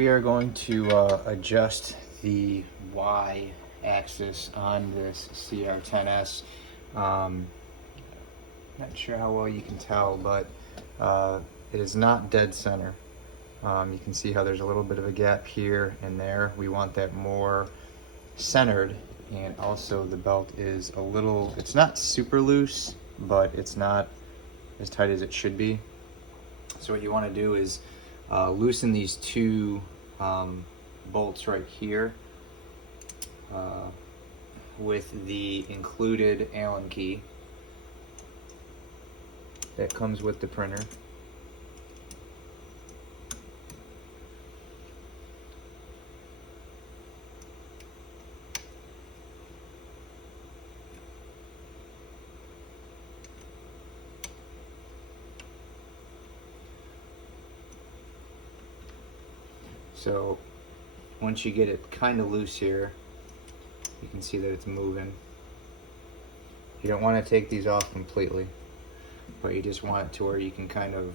we are going to adjust the Y axis on this cr10s. Not sure how well you can tell, but it is not dead center. You can see how there's a little bit of a gap here and there. We want that more centered, and also the belt is a little, it's not super loose, but it's not as tight as it should be. So what you want to do is loosen these two bolts right here with the included Allen key that comes with the printer. So once you get it kind of loose here, you can see that it's moving. You don't want to take these off completely, but you just want it to where you can kind of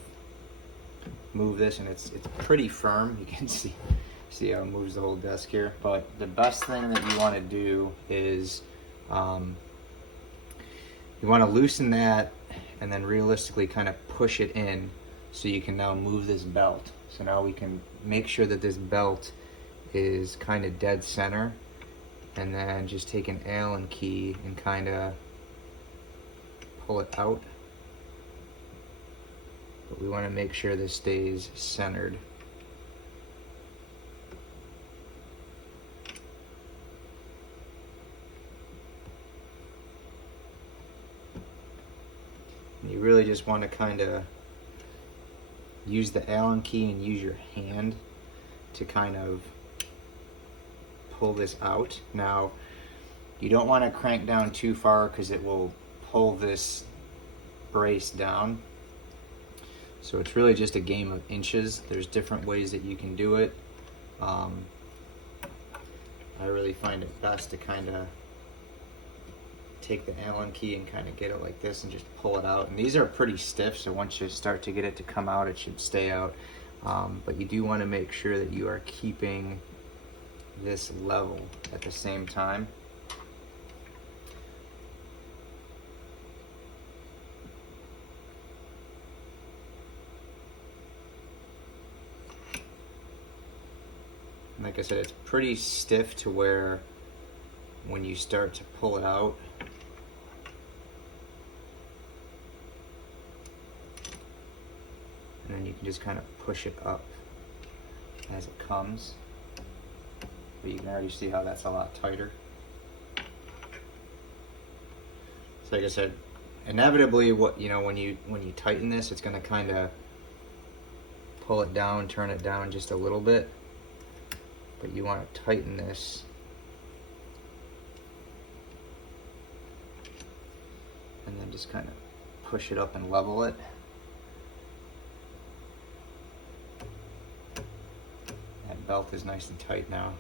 move this, and it's pretty firm. You can see how it moves the whole desk here. But the best thing that you want to do is you want to loosen that and then realistically kind of push it in, so you can now move this belt. So now we can make sure that this belt is kind of dead center, and then just take an Allen key and kind of pull it out. But we want to make sure this stays centered. And you really just want to kind of use the Allen key and use your hand to kind of pull this out. Now, you don't want to crank down too far because it will pull this brace down. So it's really just a game of inches. There's different ways that you can do it. I really find it best to kind of take the Allen key and kind of get it like this and just pull it out. And these are pretty stiff, so once you start to get it to come out, it should stay out. But you do want to make sure that you are keeping this level at the same time. And like I said, it's pretty stiff to where when you start to pull it out, and then you can just kind of push it up as it comes. But you can already see how that's a lot tighter. So like I said, inevitably, when you tighten this, it's going to kind of pull it down, turn it down just a little bit. But you want to tighten this and then just kind of push it up and level it. That belt is nice and tight now.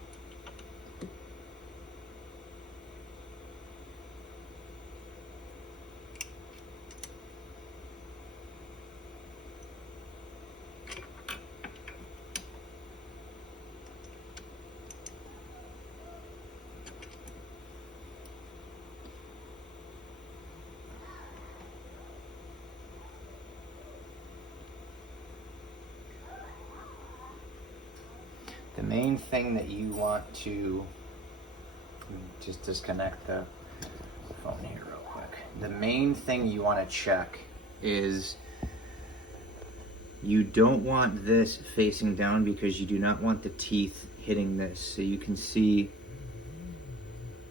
The main thing that you want to, just disconnect the phone here real quick. The main thing you want to check is you don't want this facing down, because you do not want the teeth hitting this. So you can see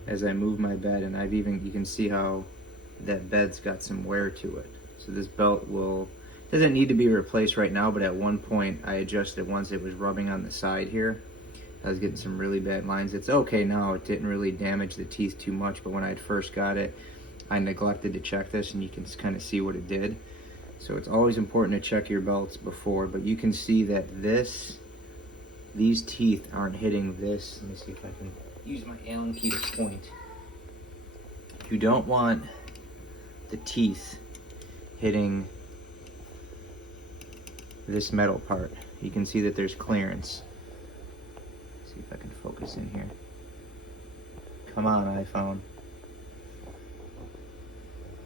as I move my bed, and you can see how that bed's got some wear to it. So this belt doesn't need to be replaced right now, but at one point I adjusted once it was rubbing on the side here. I was getting some really bad lines. It's okay now, it didn't really damage the teeth too much, but when I first got it, I neglected to check this, and you can kind of see what it did. So it's always important to check your belts before, but you can see that these teeth aren't hitting this. Let me see if I can use my Allen key to point. You don't want the teeth hitting this metal part. You can see that there's clearance. See if I can focus in here. Come on, iPhone.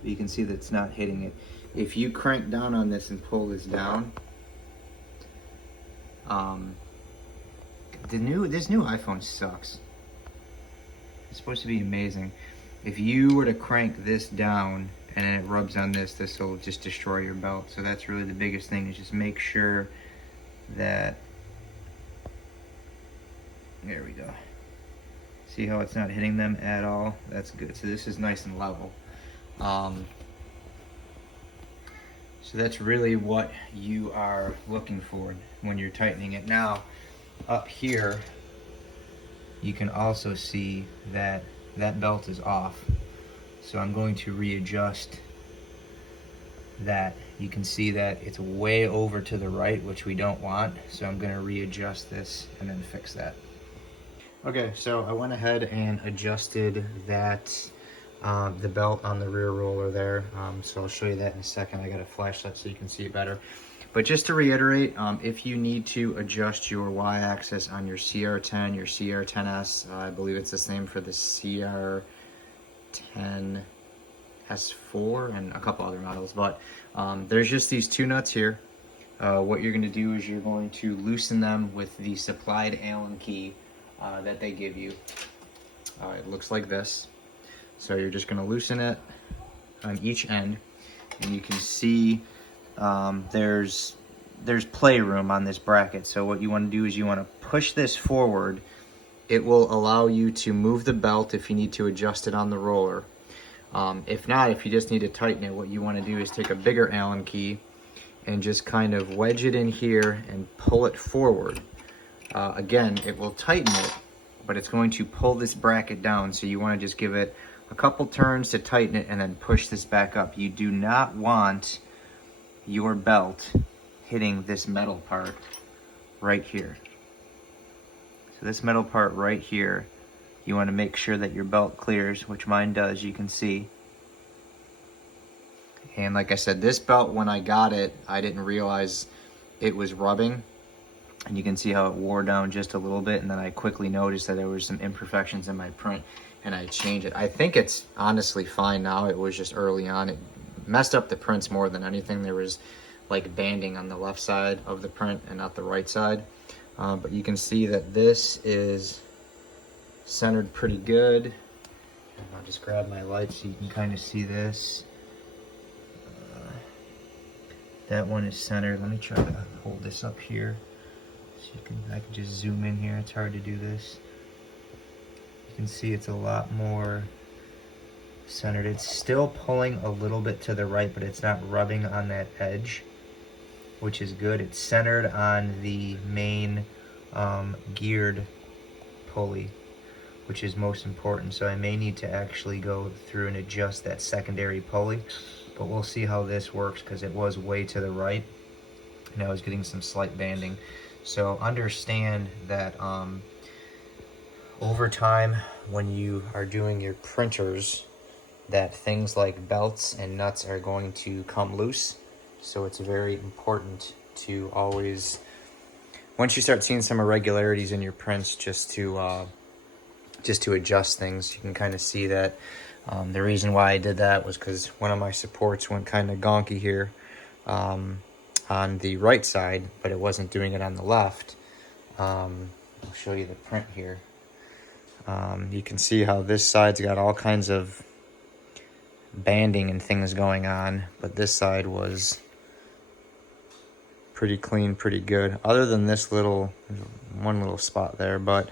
You can see that it's not hitting it. If you crank down on this and pull this down, this new iPhone sucks. It's supposed to be amazing. If you were to crank this down and then it rubs on this, this will just destroy your belt. So that's really the biggest thing, is just make sure that, there we go. See how it's not hitting them at all? That's good. So this is nice and level. So that's really what you are looking for when you're tightening it. Now, up here, you can also see that that belt is off. So I'm going to readjust that. You can see that it's way over to the right, which we don't want. So I'm going to readjust this and then fix that. Okay, so I went ahead and adjusted that, the belt on the rear roller there. So I'll show you that in a second. I got a flashlight so you can see it better. But just to reiterate, if you need to adjust your Y-axis on your cr10, your cr10s, I believe it's the same for the cr10s4 and a couple other models, but there's just these two nuts here. What you're going to do is you're going to loosen them with the supplied Allen key that they give you. It looks like this. So you're just going to loosen it on each end, and you can see there's playroom on this bracket. So what you want to do is you want to push this forward. It will allow you to move the belt if you need to adjust it on the roller. If not, if you just need to tighten it, what you want to do is take a bigger Allen key and just kind of wedge it in here and pull it forward. Again, it will tighten it, but it's going to pull this bracket down. So you want to just give it a couple turns to tighten it and then push this back up. You do not want your belt hitting this metal part right here. So this metal part right here, you want to make sure that your belt clears, which mine does, you can see. And like I said, this belt, when I got it, I didn't realize it was rubbing. And you can see how it wore down just a little bit, and then I quickly noticed that there was some imperfections in my print, and I changed it. I think it's honestly fine now. It was just early on. It messed up the prints more than anything. There was like banding on the left side of the print and not the right side. But you can see that this is centered pretty good. And I'll just grab my light so you can kind of see this. That one is centered. Let me try to hold this up here. So I can just zoom in here. It's hard to do this. You can see it's a lot more centered. It's still pulling a little bit to the right, but it's not rubbing on that edge, which is good. It's centered on the main geared pulley, which is most important. So I may need to actually go through and adjust that secondary pulley, but we'll see how this works, because it was way to the right and I was getting some slight banding. So understand that over time, when you are doing your printers, that things like belts and nuts are going to come loose. So it's very important to always, once you start seeing some irregularities in your prints, just to adjust things. You can kind of see that the reason why I did that was because one of my supports went kind of gonky here on the right side, but it wasn't doing it on the left. I'll show you the print here. You can see how this side's got all kinds of banding and things going on, but this side was pretty clean, pretty good, other than this one little spot there. But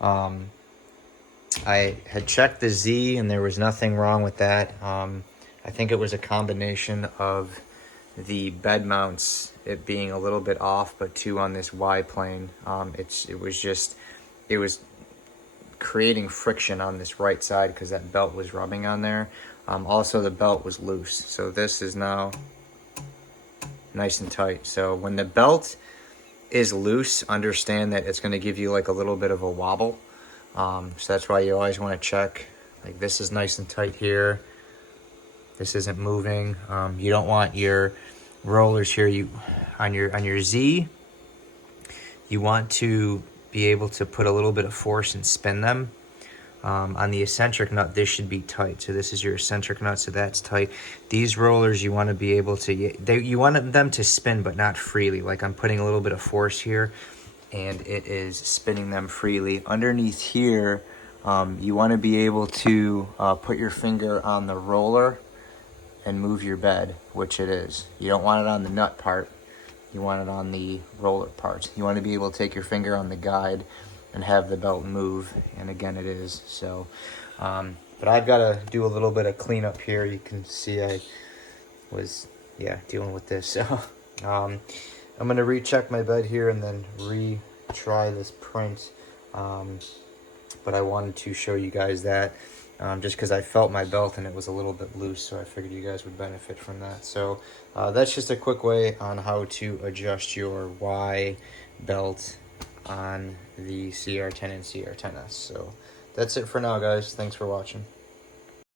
I had checked the Z and there was nothing wrong with that. I think it was a combination of the bed mounts, it being a little bit off, but two on this Y plane. It was creating friction on this right side because that belt was rubbing on there. Also, the belt was loose, so this is now nice and tight. So when the belt is loose, understand that it's going to give you like a little bit of a wobble. So that's why you always want to check. Like, this is nice and tight here. This isn't moving. You don't want your rollers here. On your Z, you want to be able to put a little bit of force and spin them. On the eccentric nut, this should be tight. So this is your eccentric nut, so that's tight. These rollers, you want to be able to, you want them to spin, but not freely. Like I'm putting a little bit of force here, and it is spinning them freely. Underneath here, you want to be able to put your finger on the roller and move your bed, which it is. You don't want it on the nut part. You want it on the roller part. You want to be able to take your finger on the guide and have the belt move, and again it is. So but I've got to do a little bit of cleanup here. You can see I was dealing with this, so I'm gonna recheck my bed here and then retry this print, but I wanted to show you guys that just because I felt my belt and it was a little bit loose, so I figured you guys would benefit from that. So that's just a quick way on how to adjust your Y belt on the cr10 and cr10s. So that's it for now, guys. Thanks for watching.